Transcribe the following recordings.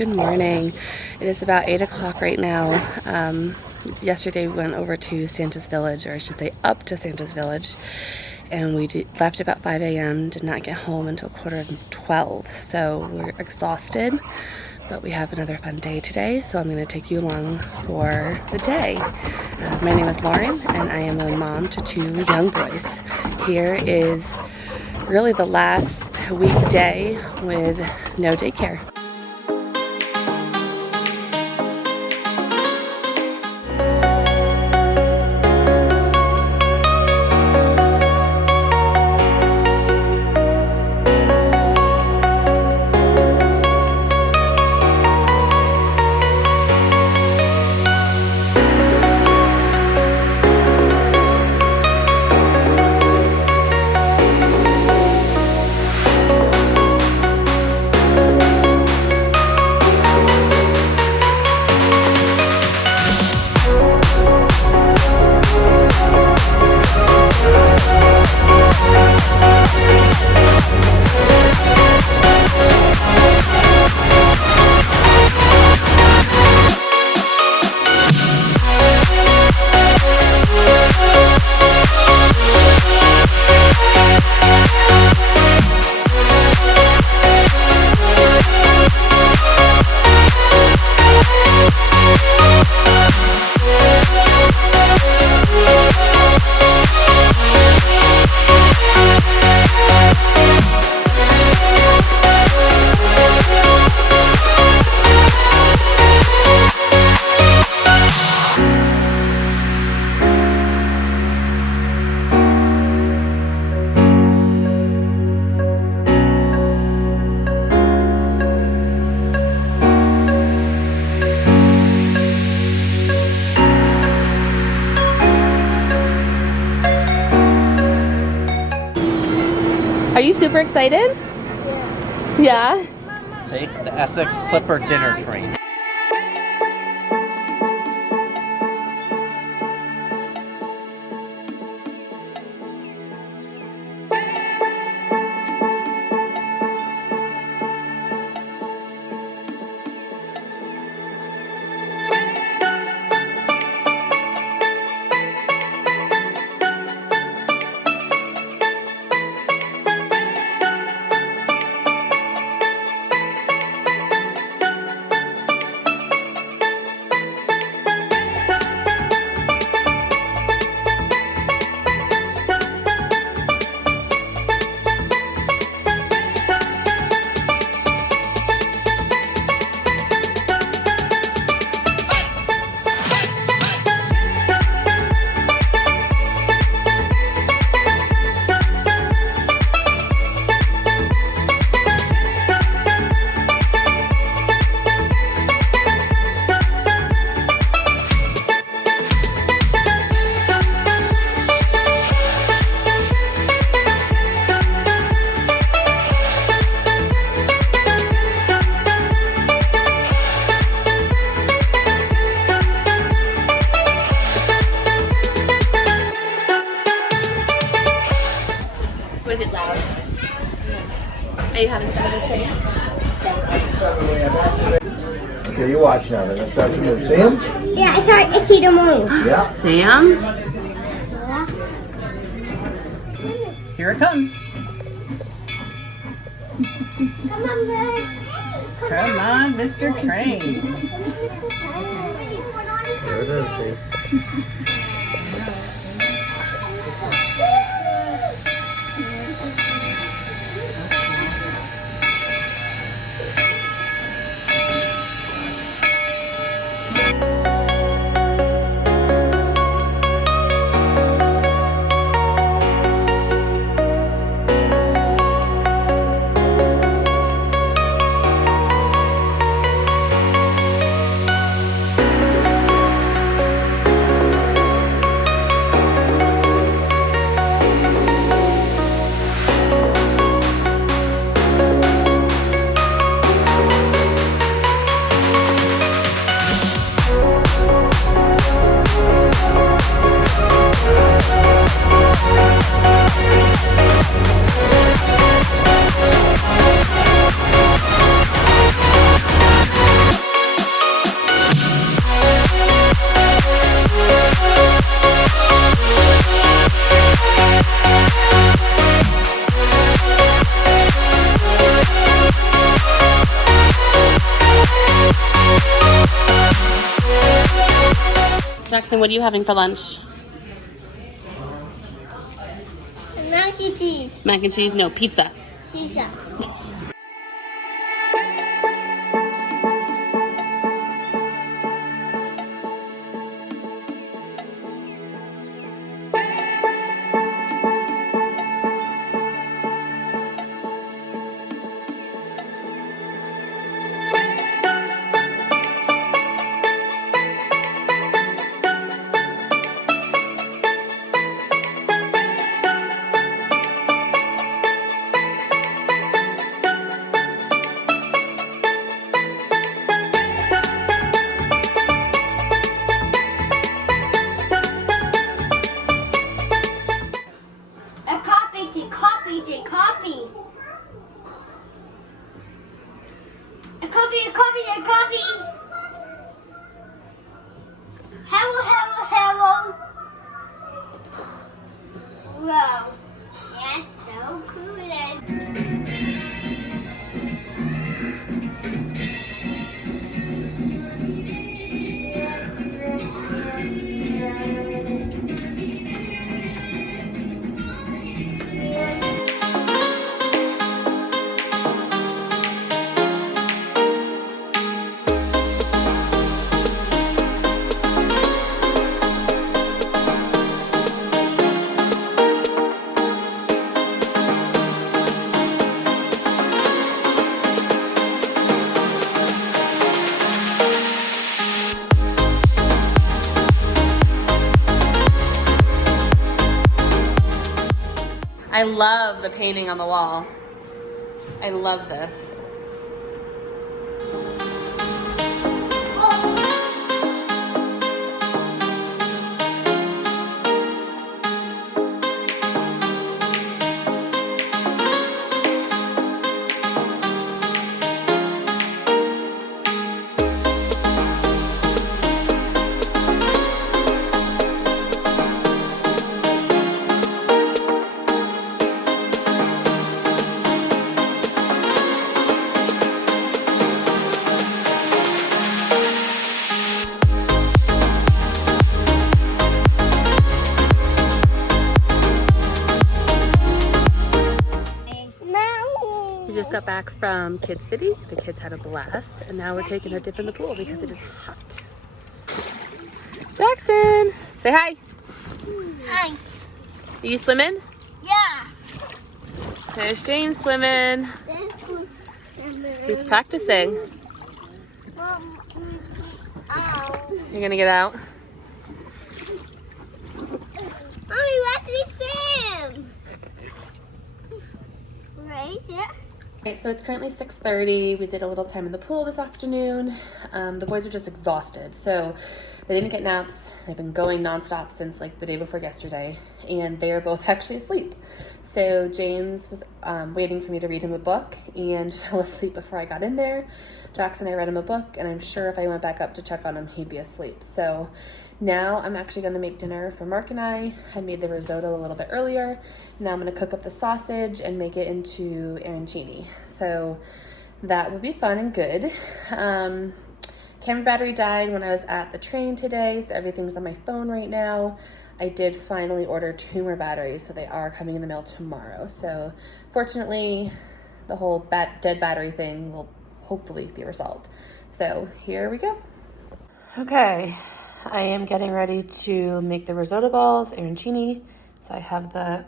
Good morning. It is about 8 o'clock right now. Yesterday we went over to Santa's Village, or I should say up to Santa's Village, and we left about 5 a.m. Did not get home until 11:45. So we're exhausted, but we have another fun day today, so I'm going to take you along for the day. My name is Lauren, and I am a mom to 2 young boys. Here is really the last weekday with no daycare. Are you super excited? Yeah. Take the Essex Clipper dinner train. Was it loud? Are you having fun with the train? Okay, you watch now. They're gonna start to move. See him? Yeah, I see the moon. Yeah. Sam? Here it comes. Come on, bird. Come on, Mr. Train. There it is, see? Jackson, what are you having for lunch? Mac and cheese. Mac and cheese? No, pizza. Pizza. It copies. A copy. Hello. Whoa. That's so cool. I love the painting on the wall. I love this. We just got back from Kid City. The kids had a blast, and now we're taking a dip in the pool because it is hot. Jackson, say hi. Hi. Are you swimming? Yeah. There's James swimming. He's practicing. You're gonna get out? Mommy, watch me swim. Right? Yeah. Right, so it's currently 6:30. We did a little time in the pool this afternoon. The boys are just exhausted, so they didn't get naps. They've been going nonstop since like the day before yesterday, and they are both actually asleep. So James was waiting for me to read him a book and fell asleep before I got in there. Jackson and I read him a book, and I'm sure if I went back up to check on him, he'd be asleep. So now I'm actually going to make dinner for Mark and I. I made the risotto a little bit earlier. Now I'm going to cook up the sausage and make it into arancini. So that would be fun and good. Camera battery died when I was at the train today, so everything's on my phone right now. I did finally order 2 more batteries, so they are coming in the mail tomorrow. So fortunately, the whole dead battery thing will hopefully be resolved. So here we go. Okay, I am getting ready to make the risotto balls, arancini. So I have the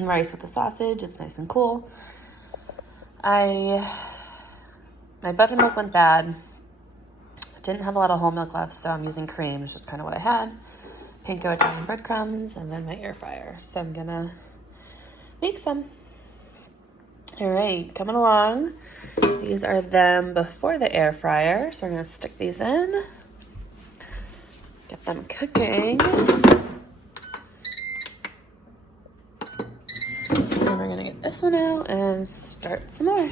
rice with the sausage. It's nice and cool. My buttermilk went bad. Didn't have a lot of whole milk left, so I'm using cream. It's just kind of what I had. Panko Italian breadcrumbs, and then my air fryer. So I'm gonna make some. All right, coming along. These are them before the air fryer. So we're gonna stick these in. Get them cooking. And we're gonna get this one out and start some more.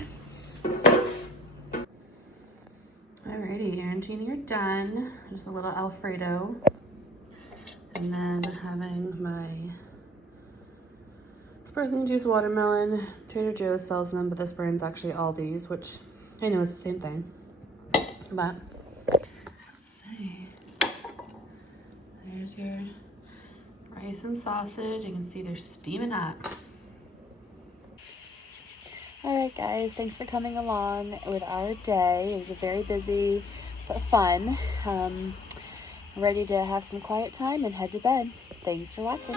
Alrighty, arancini are done. Just a little Alfredo. And then having my sparkling juice watermelon. Trader Joe's sells them, but this brand's actually Aldi's, which I know is the same thing. But let's see. There's your rice and sausage. You can see they're steaming hot. Alright guys, thanks for coming along with our day. It was a very busy but fun. Ready to have some quiet time and head to bed. Thanks for watching.